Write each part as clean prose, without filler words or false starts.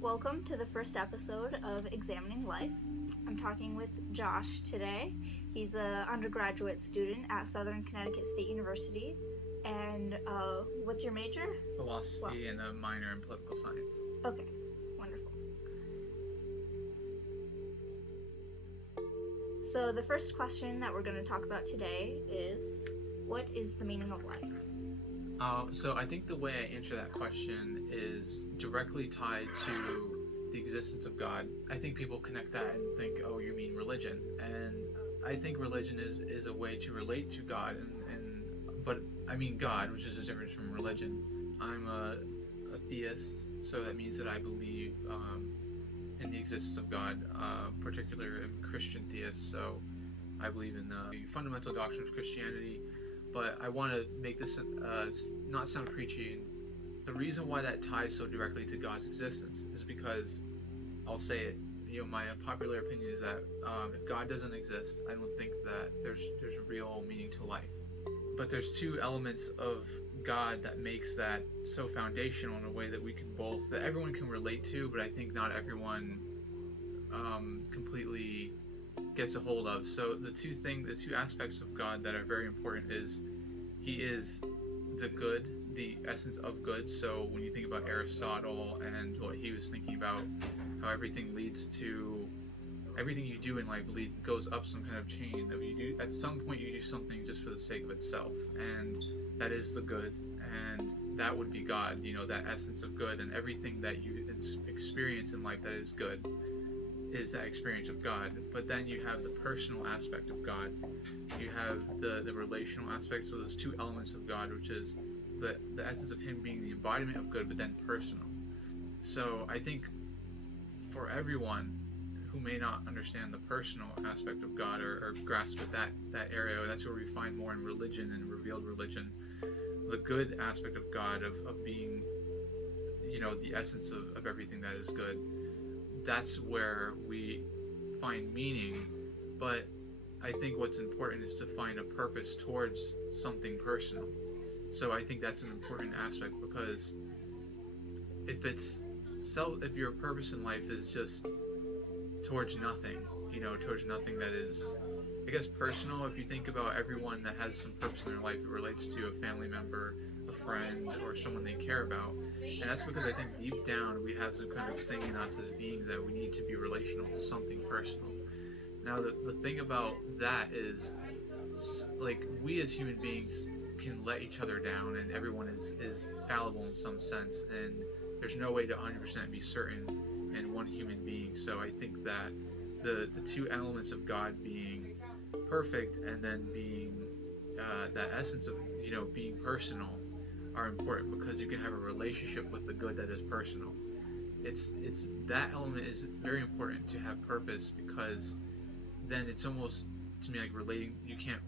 Welcome to the first episode of Examining Life. I'm talking with Josh today. He's an undergraduate student at Southern Connecticut State University. And what's your major? Philosophy and a minor in political science. Okay, wonderful. So the first question that we're going to talk about today is, what is the meaning of life? So I think the way I answer that question is directly tied to the existence of God. I think people connect that and think, oh, you mean religion. And I think religion is a way to relate to God, but I mean God, which is a difference from religion. I'm a theist, so that means that I believe in the existence of God, particularly a Christian theist, so I believe in the fundamental doctrine of Christianity. But I want to make this not sound preachy. The reason why that ties so directly to God's existence is because, I'll say it, my popular opinion is that if God doesn't exist, I don't think that there's real meaning to life. But there's two elements of God that makes that so foundational in a way that that everyone can relate to, but I think not everyone completely gets a hold of. So the two aspects of God that are very important is He is the good, the essence of good. So when you think about Aristotle and what he was thinking about, how everything you do in life goes up some kind of chain, that you do at some point you do something just for the sake of itself, and that is the good, and that would be God, that essence of good, and everything that you experience in life that is good is that experience of God. But then you have the personal aspect of God, you have the relational aspect. So those two elements of God, which is the essence of Him being the embodiment of good, but then personal. So I think for everyone who may not understand the personal aspect of God or grasp at that area, that's where we find more in religion and revealed religion, the good aspect of God, of being the essence of everything that is good. That's where we find meaning. But I think what's important is to find a purpose towards something personal. So I think that's an important aspect, because if your purpose in life is just towards nothing, towards nothing that is, I guess, personal. If you think about everyone that has some purpose in their life, it relates to a family member, a friend, or someone they care about. And that's because I think deep down we have some kind of thing in us as beings that we need to be relational to something personal. Now the thing about that is, like, we as human beings can let each other down, and everyone is fallible in some sense, and there's no way to 100% be certain in one human being. So I think that the two elements of God being perfect and then being that essence of being personal are important, because you can have a relationship with the good that is personal. It's that element is very important to have purpose, because then it's almost, to me, like relating. You can't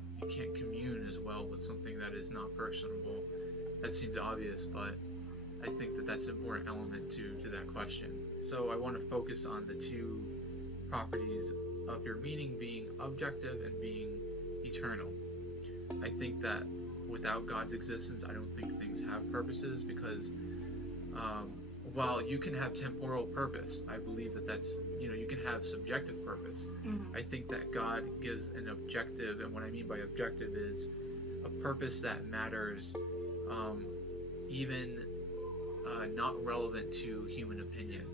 commune as well with something that is not personable. That seems obvious, but I think that that's an important element to that question. So I want to focus on the two properties of your meaning being objective and being eternal. I think that without God's existence, I don't think things have purposes, because while you can have temporal purpose, I believe that's, you can have subjective purpose. Mm-hmm. I think that God gives an objective, and what I mean by objective is a purpose that matters, even not relevant to human opinion.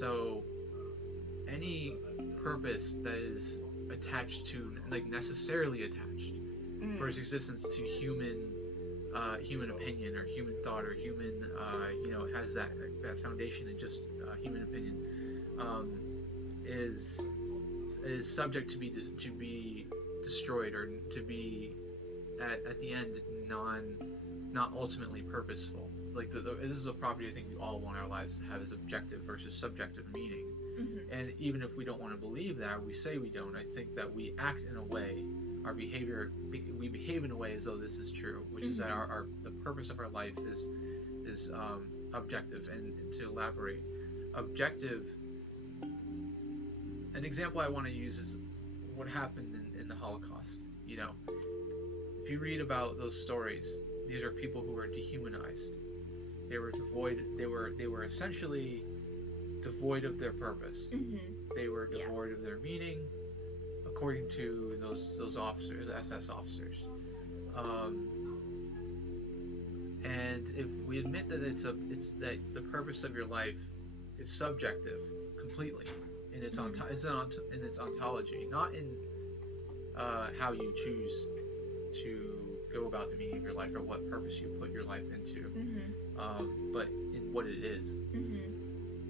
So any purpose that is attached to, like, necessarily attached for its existence to human opinion or human thought or human, has that foundation in just human opinion, is subject to be destroyed, or to be at the end not ultimately purposeful. Like this is a property I think we all want our lives to have, is objective versus subjective meaning. Mm-hmm. And even if we don't want to believe that, we say we don't, I think that we act in a way, we behave in a way as though this is true, which is that the purpose of our life is objective. And to elaborate, objective, an example I want to use is what happened in the Holocaust. If you read about those stories, these are people who were dehumanized. They were devoid. They were essentially devoid of their purpose. Mm-hmm. They were devoid of their meaning, according to those officers, SS officers. Um, and if we admit that it's that the purpose of your life is subjective completely in its in its ontology, not in how you choose to go about the meaning of your life or what purpose you put your life into, but in what it is.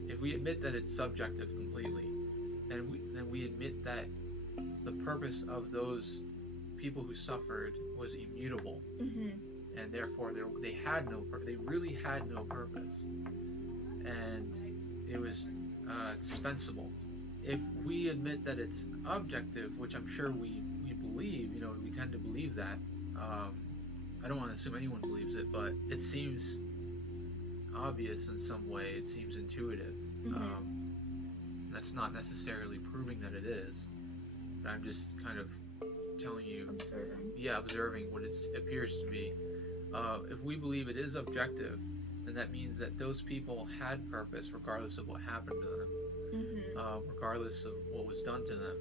If we admit that it's subjective completely, then we admit that the purpose of those people who suffered was immutable, and therefore they really had no purpose, and it was dispensable. If we admit that it's objective, which I'm sure we believe, we tend to believe that. I don't want to assume anyone believes it, but it seems obvious in some way. It seems intuitive. That's not necessarily proving that it is, but I'm just kind of telling you, observing what it appears to be. If we believe it is objective, then that means that those people had purpose regardless of what happened to them, regardless of what was done to them,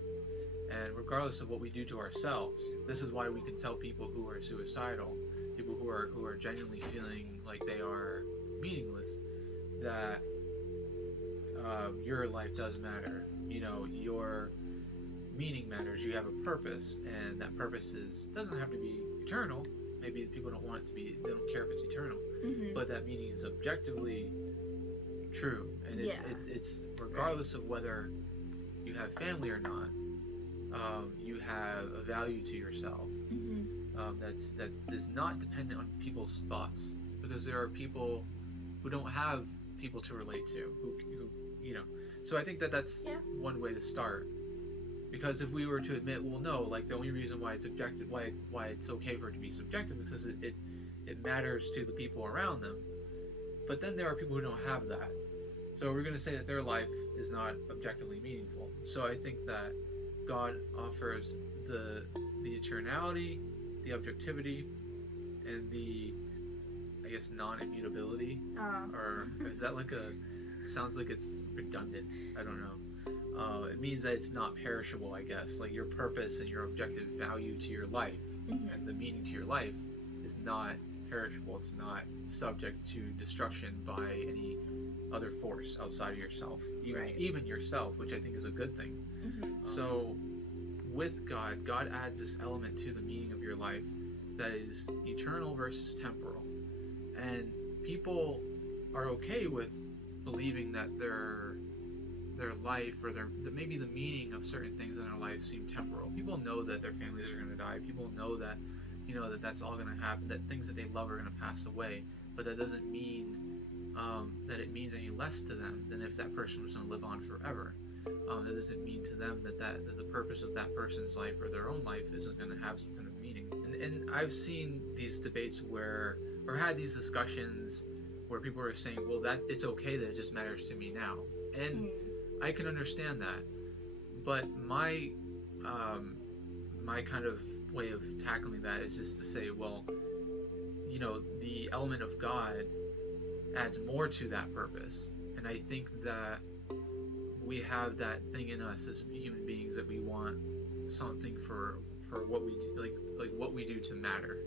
and regardless of what we do to ourselves. This is why we can tell people who are suicidal, people who are genuinely feeling like they are meaningless, that your life does matter. Your meaning matters. You have a purpose, and that purpose doesn't have to be eternal. Maybe people don't want it to be. They don't care if it's eternal, but that meaning is objectively true, and it's regardless of whether you have family or not. You have a value to yourself that is not dependent on people's thoughts, because there are people who don't have people to relate to, who So I think that's one way to start. Because if we were to admit, well, no, like the only reason why it's objective, why it's okay for it to be subjective, because it matters to the people around them. But then there are people who don't have that. So we're going to say that their life is not objectively meaningful. So I think that God offers the eternality, the objectivity, and the, I guess, non-immutability. Or is that sounds like it's redundant. I don't know. It means that it's not perishable, I guess. Like your purpose and your objective value to your life and the meaning to your life is not perishable. It's not subject to destruction by any other force outside of yourself, even yourself, which I think is a good thing. So with God adds this element to the meaning of your life that is eternal versus temporal. And people are okay with believing that their life or maybe the meaning of certain things in their life seem temporal. People know that their families are going to die. People know that that's all going to happen, that things that they love are going to pass away. But that doesn't mean that it means any less to them than if that person was going to live on forever. That doesn't mean to them that the purpose of that person's life or their own life isn't going to have some kind of meaning. And I've seen these debates or had these discussions where people are saying, well, that it's okay that it just matters to me now. And I can understand that, but my kind of way of tackling that is just to say, well, the element of God adds more to that purpose, and I think that we have that thing in us as human beings that we want something for what we do, like what we do to matter,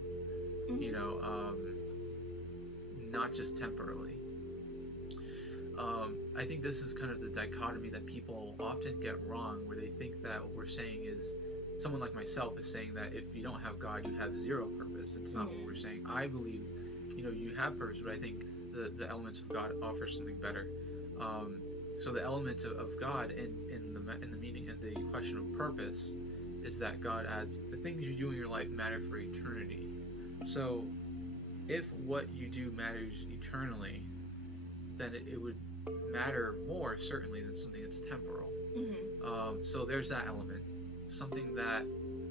not just temporarily. I think this is kind of the dichotomy that people often get wrong, where they think that what we're saying is, someone like myself is saying that if you don't have God, you have zero purpose. It's not what we're saying. I believe, you have purpose, but I think the elements of God offer something better. So the element of God in the meaning and the question of purpose is that God adds the things you do in your life matter for eternity. So if what you do matters eternally, then it would matter more certainly than something that's temporal. So there's that element, something that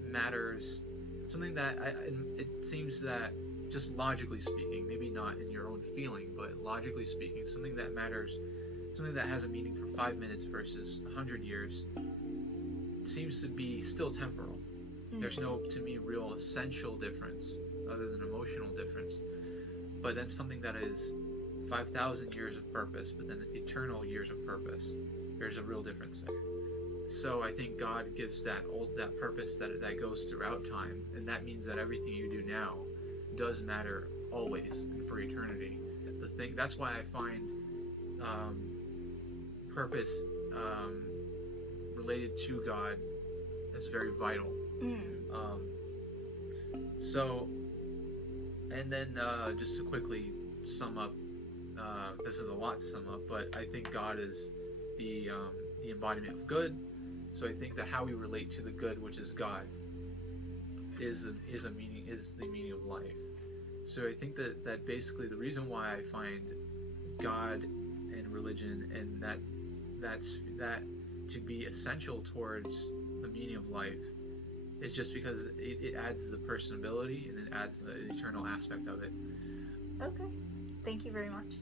matters, something that it seems that, just logically speaking, maybe not in your own feeling, but logically speaking, something that matters, something that has a meaning for 5 minutes versus 100 years seems to be still temporal. There's no, to me, real essential difference other than emotional difference. But that's something that is 5,000 years of purpose, but then eternal years of purpose. There's a real difference there. So I think God gives that purpose that goes throughout time, and that means that everything you do now does matter always and for eternity. That's why I find purpose related to God is very vital. So, and then just to quickly sum up, this is a lot to sum up, but I think God is the embodiment of good. So I think that how we relate to the good, which is God, is the meaning of life. So I think that basically the reason why I find God and religion and that to be essential towards the meaning of life is just because it adds the personability and it adds the eternal aspect of it. Okay. Thank you very much.